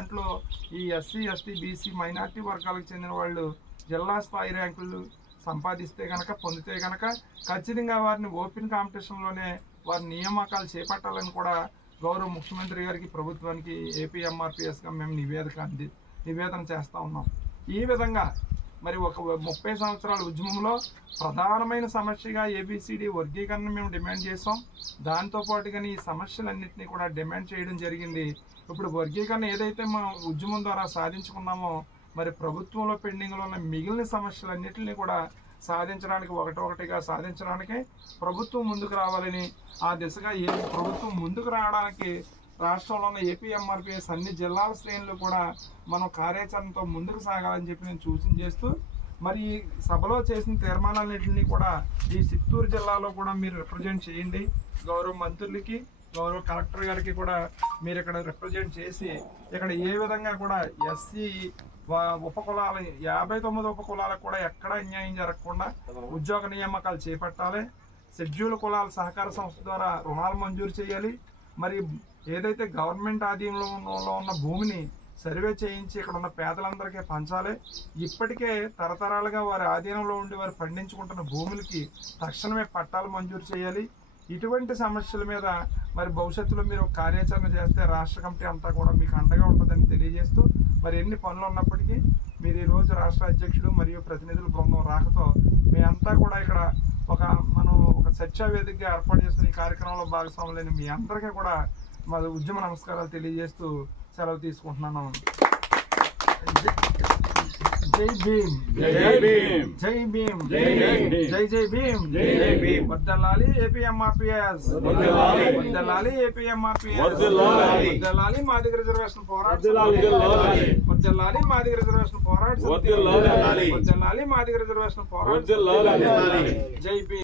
దాంట్లో ఈ SC ST BC minority వర్గాలకు చెందిన వాళ్ళు జిల్లా స్థాయి ర్యాంకులు సంపాదిస్తే కనుక పొందితే కనుక ఖచ్చితంగా వారిని ఓపెన్ కాంపిటీషన్లోనే వారి నియామకాలు చేపట్టాలని కూడా గౌరవ ముఖ్యమంత్రి గారికి ప్రభుత్వానికి ఏపీ ఎంఆర్పిఎస్గా మేము నివేదన చేస్తూ ఉన్నాం. ఈ విధంగా మరి ఒక 30 సంవత్సరాల ఉద్యమంలో ప్రధానమైన సమస్యగా ఏబిసిడి వర్గీకరణ మేము డిమాండ్ చేసాం. దాంతోపాటుగా ఈ సమస్యలన్నింటినీ కూడా డిమాండ్ చేయడం జరిగింది. ఇప్పుడు వర్గీకరణ ఏదైతే మనం ఉద్యమం ద్వారా సాధించుకున్నామో మరి ప్రభుత్వంలో పెండింగ్లో ఉన్న మిగిలిన సమస్యలన్నింటినీ కూడా సాధించడానికి ఒకటొకటిగా సాధించడానికి ప్రభుత్వం ముందుకు రావాలని, ఆ దిశగా ప్రభుత్వం ముందుకు రావడానికి రాష్ట్రంలో ఉన్న ఏపీ ఎంఆర్పిఎస్ అన్ని జిల్లాల శ్రేణులు కూడా మనం కార్యాచరణతో ముందుకు సాగాలని చెప్పి నేను సూచన చేస్తూ, మరి సభలో చేసిన తీర్మానాలన్నింటినీ కూడా ఈ చిత్తూరు జిల్లాలో కూడా మీరు రిప్రజెంట్ చేయండి. గౌరవ మంత్రులకి, గౌరవ కలెక్టర్ గారికి కూడా మీరు ఇక్కడ రిప్రజెంట్ చేసి ఇక్కడ ఏ విధంగా కూడా ఎస్సీ ఉపకులాలు 59 ఉపకులాలకు కూడా ఎక్కడ అన్యాయం జరగకుండా ఉద్యోగ నియామకాలు చేపట్టాలి. షెడ్యూల్ కులాల సహకార సంస్థ ద్వారా రుణాలు మంజూరు చేయాలి. మరి ఏదైతే గవర్నమెంట్ ఆధీనంలో ఉన్న భూమిని సర్వే చేయించి ఇక్కడ ఉన్న పేదలందరికీ పంచాలి. ఇప్పటికే తరతరాలుగా వారి ఆధీనంలో ఉండి వారు పండించుకుంటున్న భూములకి తక్షణమే పట్టాలు మంజూరు చేయాలి. ఇటువంటి సమస్యల మీద మరి భవిష్యత్తులో మీరు కార్యాచరణ చేస్తే రాష్ట్ర కమిటీ అంతా కూడా మీకు అండగా ఉంటుందని తెలియజేస్తూ, మరి ఎన్ని పనులు ఉన్నప్పటికీ మీరు ఈరోజు రాష్ట్ర అధ్యక్షుడు మరియు ప్రతినిధుల బృందం రాకతో మేమంతా కూడా ఇక్కడ మనం ఒక చర్చా వేదికగా ఏర్పాటు చేస్తున్న ఈ కార్యక్రమంలో భాగస్వాములైన మీ అందరికీ కూడా మా ఉద్యమ నమస్కారాలు తెలియజేస్తూ సెలవు తీసుకుంటున్నాను. జై భీమ్, జై భీమ్, జై భీమ్, జై జై భీమ్, జై భీమ్. వర్ధిల్లాలి ఏపీ ఎంఆర్పిఎస్, వర్ధిల్లాలి ఏపీ ఎంఆర్పిఎస్, వర్ధిల్లాలి మాదిగ రిజర్వేషన్ పోరాటం, వర్ధిల్లాలి మాదిగ రిజర్వేషన్ పోరాటం, వర్ధిల్లాలి మాదిగ రిజర్వేషన్ పోరాటం. జై భీమ్.